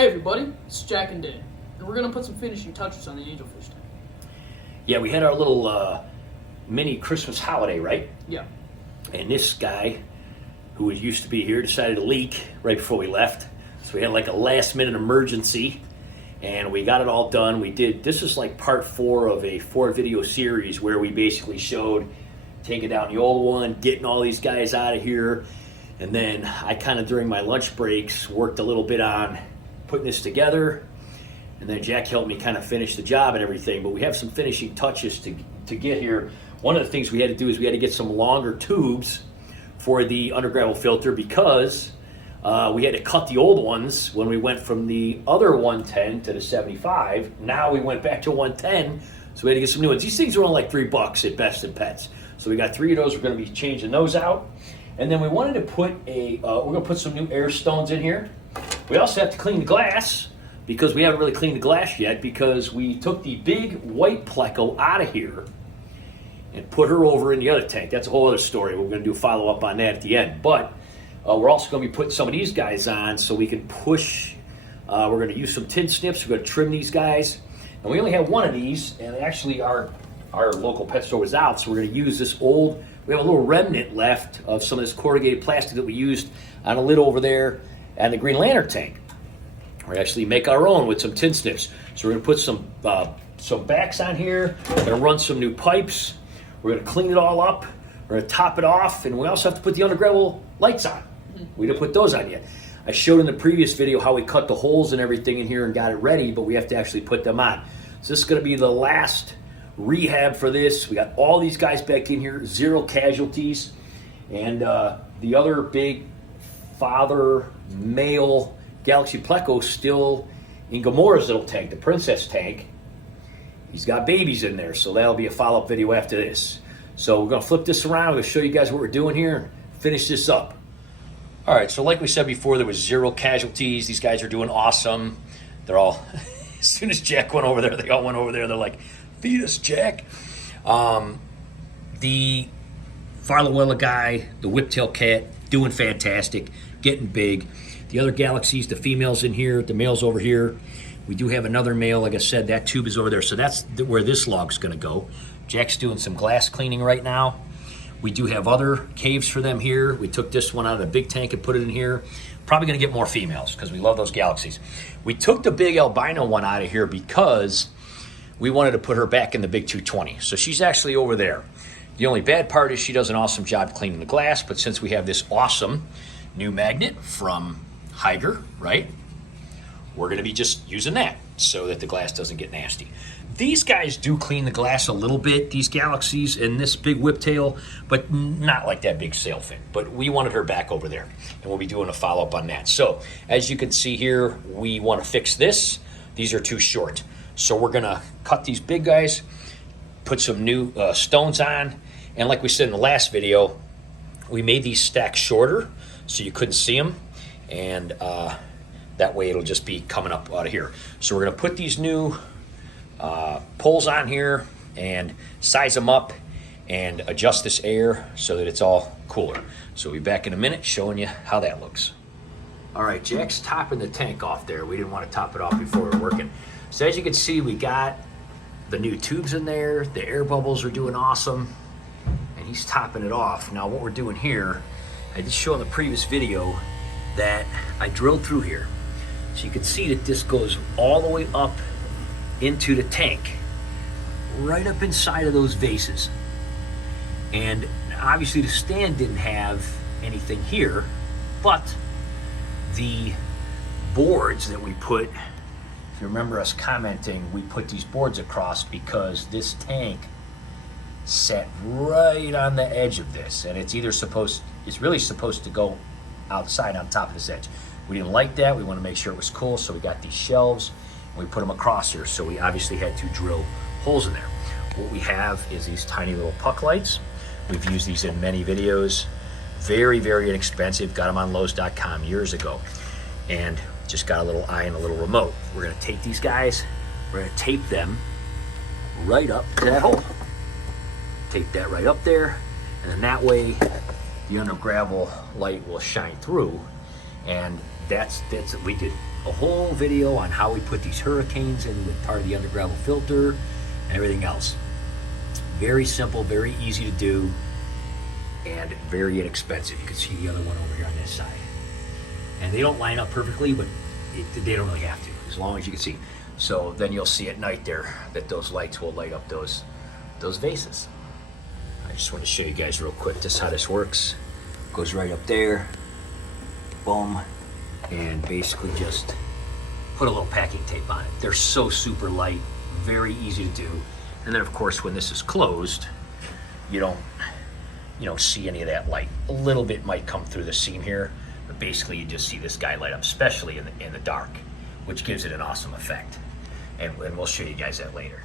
Hey everybody, it's Jack and Dan, and we're going to put some finishing touches on the Angelfish tank. Yeah, we had our little mini Christmas holiday, right? Yeah. And this guy, who used to be here, decided to leak right before we left. So we had like a last minute emergency, and we got it all done. This is like part 4 of a 4-video series where we basically showed taking down the old one, getting all these guys out of here, and then I kind of during my lunch breaks worked a little bit on putting this together, and then Jack helped me kind of finish the job and everything. But we have some finishing touches to get here. One of the things we had to do is we had to get some longer tubes for the Undergravel filter because we had to cut the old ones when we went from the other 110 to the 75. Now we went back to 110, so we had to get some new ones. These things are only like $3 at Best in Pets. So we got 3 of those. We're going to be changing those out. And then we wanted to put we're going to put some new air stones in here. We also have to clean the glass because we haven't really cleaned the glass yet because we took the big white pleco out of here and put her over in the other tank. That's a whole other story. We're going to do a follow-up on that at the end. But we're also going to be putting some of these guys on so we can push. We're going to use some tin snips. We're going to trim these guys. And we only have one of these, and actually our local pet store was out, so we're going to use this old, we have a little remnant left of some of this corrugated plastic that we used on a lid over there and the Green Lantern tank. We actually make our own with some tin snips. So we're going to put some backs on here. We're going to run some new pipes. We're going to clean it all up. We're going to top it off, and we also have to put the Undergravel lights on. We didn't put those on yet. I showed in the previous video how we cut the holes and everything in here and got it ready, but we have to actually put them on. So this is going to be the last rehab for this. We got all these guys back in here, 0 casualties, and the other big father male Galaxy Pleco still in Gamora's little tank, the princess tank. He's got babies in there, so that'll be a follow-up video after this. So we're going to flip this around. I'm going to show you guys what we're doing here and finish this up. All right, so like we said before, there was 0 casualties. These guys are doing awesome. They're all, as soon as Jack went over there, they all went over there. They're like, feed us, Jack. The Farlawella guy, the whiptail cat, doing fantastic, getting big. The other galaxies, the females in here, the males over here. We do have another male, like I said, that tube is over there. So that's where this log's gonna go. Jack's doing some glass cleaning right now. We do have other caves for them here. We took this one out of the big tank and put it in here. Probably gonna get more females because we love those galaxies. We took the big albino one out of here because we wanted to put her back in the big 220. So she's actually over there. The only bad part is she does an awesome job cleaning the glass, but since we have this awesome new magnet from Higer, right? We're gonna be just using that so that the glass doesn't get nasty. These guys do clean the glass a little bit, these galaxies and this big whiptail, but not like that big sailfin. But we wanted her back over there, and we'll be doing a follow-up on that. So as you can see here, we wanna fix this. These are too short. So we're gonna cut these big guys, put some new stones on, and like we said in the last video, we made these stacks shorter so you couldn't see them, and that way it'll just be coming up out of here. So we're gonna put these new poles on here and size them up and adjust this air so that it's all cooler. So we'll be back in a minute showing you how that looks. All right, Jack's topping the tank off there. We didn't want to top it off before we were working. So as you can see, we got the new tubes in there. The air bubbles are doing awesome, and he's topping it off. Now what we're doing here, I did show in the previous video that I drilled through here. So you can see that this goes all the way up into the tank, right up inside of those vases. And obviously the stand didn't have anything here, but the boards that we put, if you remember us commenting, we put these boards across because this tank sat right on the edge of this, and it's really supposed to go outside on top of this edge. We didn't like that. We want to make sure it was cool, so we got these shelves and we put them across here. So we obviously had to drill holes in there. What we have is these tiny little puck lights. We've used these in many videos. Very, very inexpensive. Got them on Lowe's.com years ago, and just got a little eye and a little remote. We're going to take these guys, we're going to tape them right up to that hole. Tape that right up there, and then that way the Undergravel light will shine through. And that's what we did. a whole video on how we put these hurricanes in with part of the Undergravel filter and everything else. Very simple, very easy to do, and very inexpensive. You can see the other one over here on this side. And they don't line up perfectly, but they don't really have to, as long as you can see. So then you'll see at night there that those lights will light up those vases. I just want to show you guys real quick just how this works. Goes right up there, boom, and basically just put a little packing tape on it. They're so super light, very easy to do. And then of course when this is closed, you don't see any of that light. A little bit might come through the seam here, but basically you just see this guy light up, especially in the dark, which gives it an awesome effect. And we'll show you guys that later.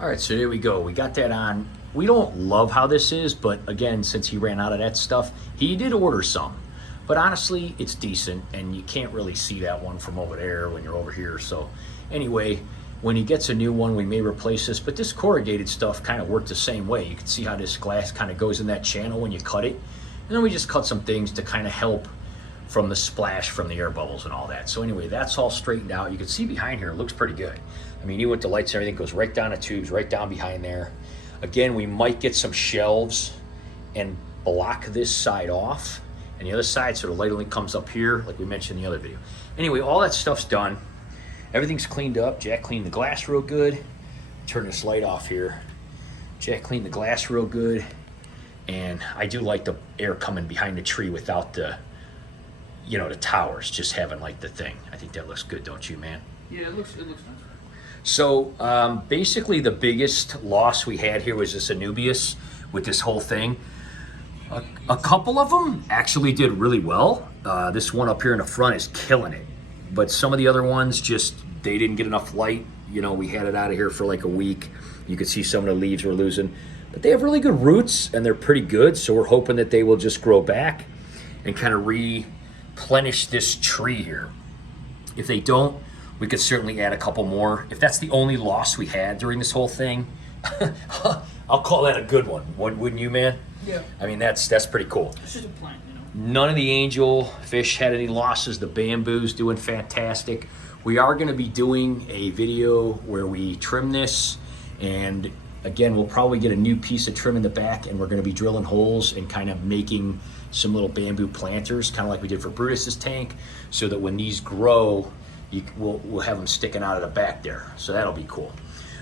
All right, so there we go. We got that on. We don't love how this is, but again, since he ran out of that stuff, he did order some. But honestly, it's decent, and you can't really see that one from over there when you're over here. So anyway, when he gets a new one, we may replace this, but this corrugated stuff kind of worked the same way. You can see how this glass kind of goes in that channel when you cut it. And then we just cut some things to kind of help from the splash from the air bubbles and all that. So anyway, that's all straightened out. You can see behind here, it looks pretty good. I mean, even with the lights and everything, goes right down the tubes, right down behind there. Again, we might get some shelves and block this side off and the other side so the light only comes up here, like we mentioned in the other video. Anyway, all that stuff's done. Everything's cleaned up. Jack cleaned the glass real good. Turn this light off here. Jack cleaned the glass real good. And I do like the air coming behind the tree without the, the towers, just having like the thing. I think that looks good, don't you, man? Yeah, it looks nice. So basically the biggest loss we had here was this Anubias with this whole thing. A couple of them actually did really well. This one up here in the front is killing it. But some of the other ones they didn't get enough light. We had it out of here for like a week. You could see some of the leaves we're losing. But they have really good roots and they're pretty good. So we're hoping that they will just grow back and kind of replenish this tree here. If they don't, we could certainly add a couple more. If that's the only loss we had during this whole thing, I'll call that a good one. Wouldn't you, man? Yeah. I mean, that's pretty cool. It's just a plant, None of the angelfish had any losses. The bamboo's doing fantastic. We are going to be doing a video where we trim this, and again, we'll probably get a new piece of trim in the back, and we're going to be drilling holes and kind of making some little bamboo planters, kind of like we did for Brutus's tank, so that when these grow, we'll have them sticking out of the back there. So that'll be cool.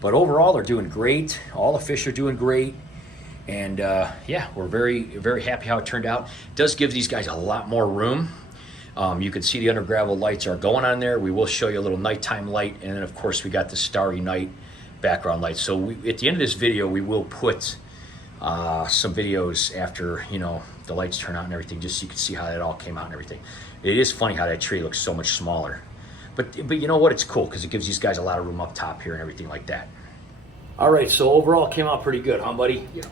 But overall, they're doing great. All the fish are doing great. And yeah, we're very, very happy how it turned out. It does give these guys a lot more room. You can see the Undergravel lights are going on there. We will show you a little nighttime light. And then of course we got the starry night background light. So at the end of this video, we will put some videos after, the lights turn out and everything, just so you can see how that all came out and everything. It is funny how that tree looks so much smaller. But you know what? It's cool because it gives these guys a lot of room up top here and everything like that. All right, so overall it came out pretty good, huh, buddy? Yeah.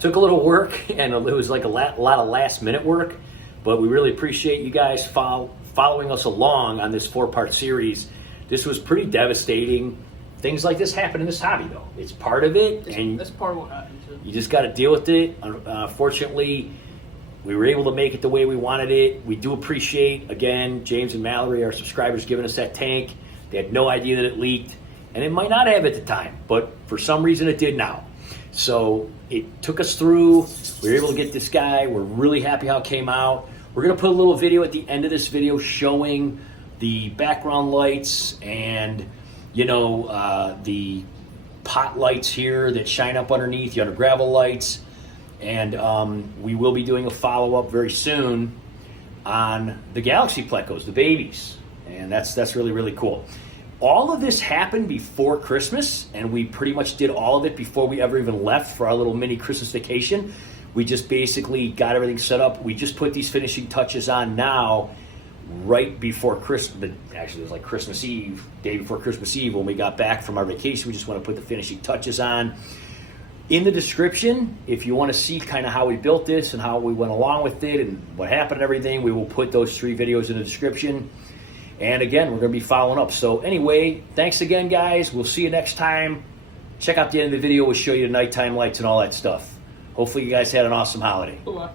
Took a little work, and it was like a lot of last-minute work, but we really appreciate you guys following us along on this 4-part series. This was pretty devastating. Things like this happen in this hobby, though. It's part of it, and that's part of what happened, too. You just got to deal with it. Fortunately, we were able to make it the way we wanted it. We do appreciate, again, James and Mallory, our subscribers, giving us that tank. They had no idea that it leaked, and it might not have at the time, but for some reason it did now. So it took us through. We were able to get this guy. We're really happy how it came out. We're going to put a little video at the end of this video showing the background lights and, the pot lights here that shine up underneath, the Undergravel lights. And we will be doing a follow-up very soon on the Galaxy Plecos, the babies. And that's really, really cool. All of this happened before Christmas, and we pretty much did all of it before we ever even left for our little mini Christmas vacation. We just basically got everything set up. We just put these finishing touches on now, right before Christmas. Actually, it was like Christmas Eve, day before Christmas Eve when we got back from our vacation. We just want to put the finishing touches on. In the description, if you want to see kind of how we built this and how we went along with it and what happened and everything, we will put those 3 videos in the description. And again, we're going to be following up. So anyway, thanks again, guys. We'll see you next time. Check out the end of the video. We'll show you the nighttime lights and all that stuff. Hopefully you guys had an awesome holiday. Bye-bye.